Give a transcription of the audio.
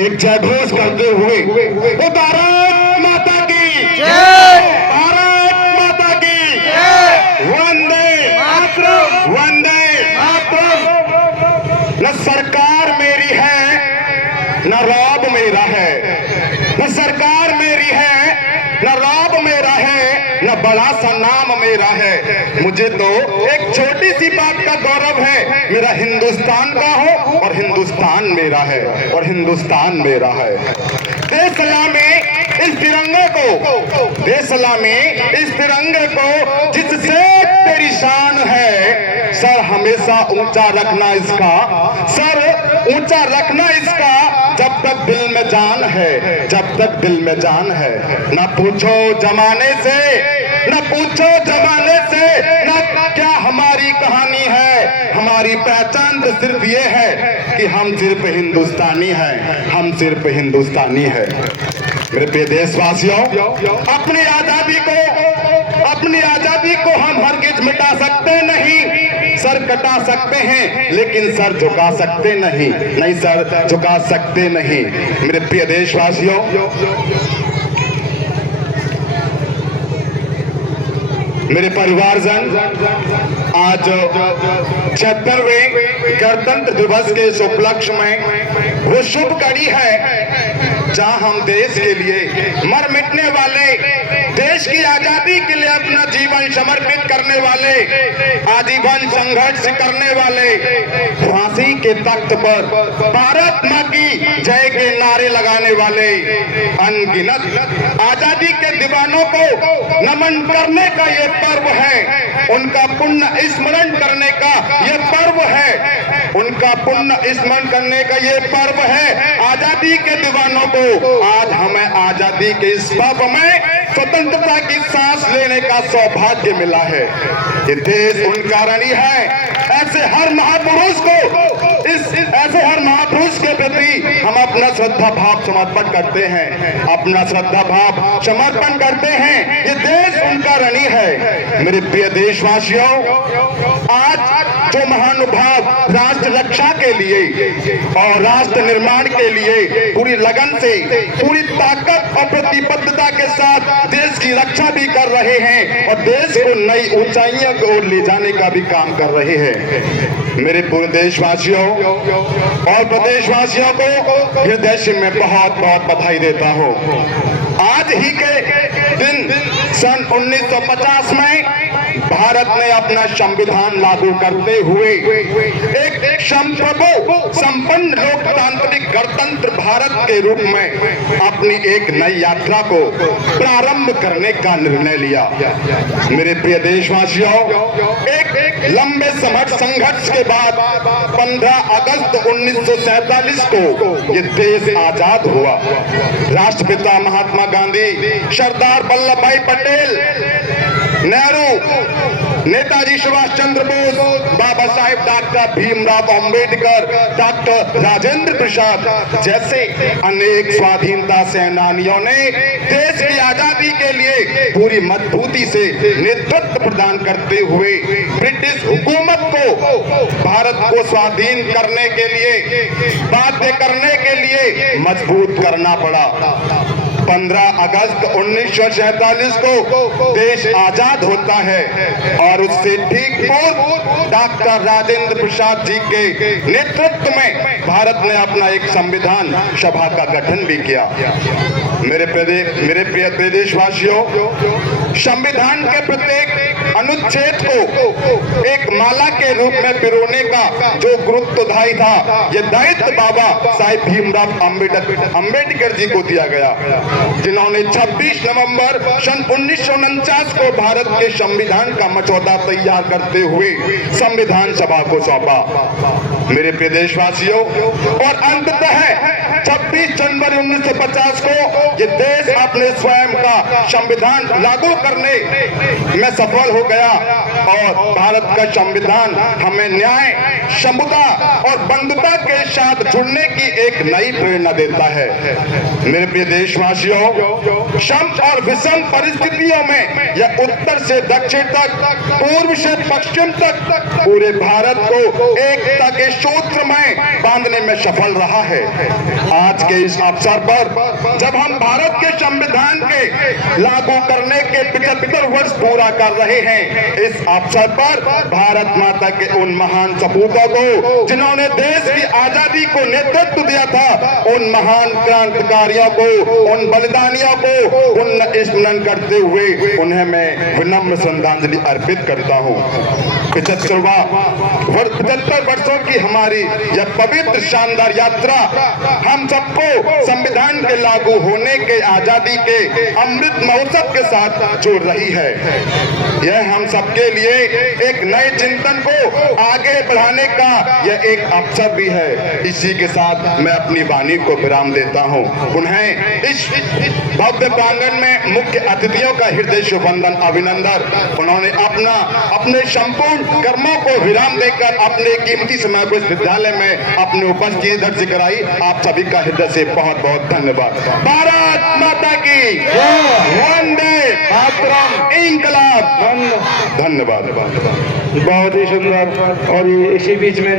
एक जयघोष करते हुए वो भारत माता की जय, भारत माता की जय, वंदे मातरम, वंदे मातरम। न सरकार मेरी है न रौब मेरा है, न सरकार मेरी है न रौब मेरा है, न बड़ा सा नाम मेरा है। मुझे तो एक छोटी सी बात का गौरव है, मेरा हिंदुस्तान का हो और हिंदुस्तान मेरा है और हिंदुस्तान मेरा है। दे सलामी इस तिरंगे को, दे सलामी इस तिरंगे को जिससे तेरी शान है। सर हमेशा ऊंचा रखना इसका, सर ऊंचा रखना इसका, जब तक दिल में जान है, जब तक दिल में जान है। ना पूछो जमाने से, ना पूछो जमाने से, ना क्या हमारी कहानी है। हमारी पहचान तो सिर्फ ये है कि हम सिर्फ हिंदुस्तानी हैं, हम सिर्फ हिंदुस्तानी हैं। मेरे प्रिय देशवासियों, अपनी आजादी को हम हरगिज मिटा सकते नहीं। सर कटा सकते हैं लेकिन सर झुका सकते नहीं, नहीं सर झुका सकते नहीं। मेरे प्रिय देशवासियों, मेरे परिवारजन, आज 76वें गणतंत्र दिवस के इस उपलक्ष्य में वो शुभ घड़ी है जहां हम देश के लिए मर मिटने वाले, देश की आजादी के लिए अपना जीवन समर्पित करने वाले, आजीवन संघर्ष करने वाले, फांसी के तख्त पर भारत मां की जय के नारे लगाने वाले अनगिनत आजादी के दीवानों को नमन करने का ये पर्व है। उनका पुण्य स्मरण करने का ये पर्व है, उनका पुण्य स्मरण करने का ये पर्व है। आजादी के दीवानों को आज हमें आजादी के इस पर्व में स्वतंत्रता की सांस लेने का सौभाग्य मिला है। ये देश उनका ऋणी है। ऐसे हर महापुरुष के प्रति हम अपना श्रद्धा भाव समर्पण करते हैं, अपना श्रद्धा भाव समर्पण करते हैं। ये देश उनका ऋणी है। मेरे प्रिय देशवासियों, आज जो महानुभाव राष्ट्र रक्षा के लिए और राष्ट्र निर्माण के लिए पूरी लगन से, पूरी ताकत और प्रतिबद्धता के साथ देश की रक्षा भी कर रहे हैं और देश को नई ऊंचाइयों की ओर ले जाने का भी काम कर रहे हैं। मेरे पूरे देशवासियों और प्रदेशवासियों को हृदय से मैं बहुत बहुत बधाई देता हूँ। आज ही के दिन सन 1950 में भारत ने अपना संविधान लागू करते हुए एक संप्रभु संपन्न लोकतांत्रिक गणतंत्र भारत के रूप में अपनी एक नई यात्रा को प्रारंभ करने का निर्णय लिया। मेरे प्रिय देशवासियों, एक लंबे संघर्ष के बाद 15 अगस्त 1947 को ये देश आजाद हुआ। राष्ट्रपिता महात्मा गांधी, सरदार वल्लभ भाई पटेल, नेहरू, नेताजी सुभाष चंद्र बोस, बाबा साहेब डॉक्टर भीमराव अंबेडकर, डॉक्टर राजेंद्र प्रसाद जैसे अनेक स्वाधीनता सेनानियों ने देश की आजादी के लिए पूरी मजबूती से नेतृत्व प्रदान करते हुए ब्रिटिश हुकूमत को भारत को स्वाधीन करने के लिए, बाध्य करने के लिए मजबूत करना पड़ा। 15 अगस्त 1947 को देश आजाद होता है और उससे ठीक पूर्व डॉक्टर राजेंद्र प्रसाद जी के नेतृत्व में भारत ने अपना एक संविधान सभा का गठन भी किया। मेरे प्रिय देशवासियों, संविधान के प्रत्येक अनुच्छेद को एक माला के रूप में पिरोने का जो गुरुत्वदायी था, ये दायित्व बाबा साहेब भीमराव अंबेडकर जी को दिया गया, जिन्होंने 26 नवंबर सन 1949 को भारत के संविधान का मसौदा तैयार करते हुए संविधान सभा को सौंपा। मेरे प्रिय देशवासियों, और अंततः 26 जनवरी 1950 को ये देश अपने स्वयं का संविधान लागू करने में सफल हो गया और भारत का संविधान हमें न्याय, समता और बंधुता के साथ जुड़ने की एक नई प्रेरणा देता है। मेरे प्रिय देशवासियों, सम और विषम परिस्थितियों में यह उत्तर से दक्षिण तक, पूर्व से पश्चिम तक पूरे भारत को एकता के सूत्र में बांधने में सफल रहा है। आज के इस अवसर पर जब हम भारत के संविधान के लागू करने के 75 वर्ष पूरा कर रहे हैं, इस अवसर पर भारत माता के उन महान सपूतों को जिन्होंने देश की आजादी को नेतृत्व दिया था, उन महान क्रांतिकारियों को, उन बलिदानियों को स्मरण करते हुए उन्हें मैं विनम्र श्रद्धांजलि अर्पित करता हूँ। 75 वर्षों की हमारी यह पवित्र शानदार यात्रा हम सबको संविधान के लागू होने के, आजादी के अमृत महोत्सव के साथ जोड़ रही है। यह हम सबके लिए एक नए चिंतन को आगे बढ़ाने का यह एक अवसर भी है। इसी के साथ मैं अपनी वाणी को विराम देता हूँ। पुनः इस भव्य प्रांगण में मुख्य अतिथियों का हृदय से वंदन, अभिनंदन। उन्होंने अपने संपूर्ण कर्मों को विराम देकर अपने कीमती समय को इस विद्यालय में अपनी उपस्थिति दर्ज कराई। आप सभी का हृदय से बहुत बहुत धन्यवाद। भारत माता की वंदे मातरम, इंकलाब। धन्यवाद। बहुत ही सुंदर। और इसी बीच में जो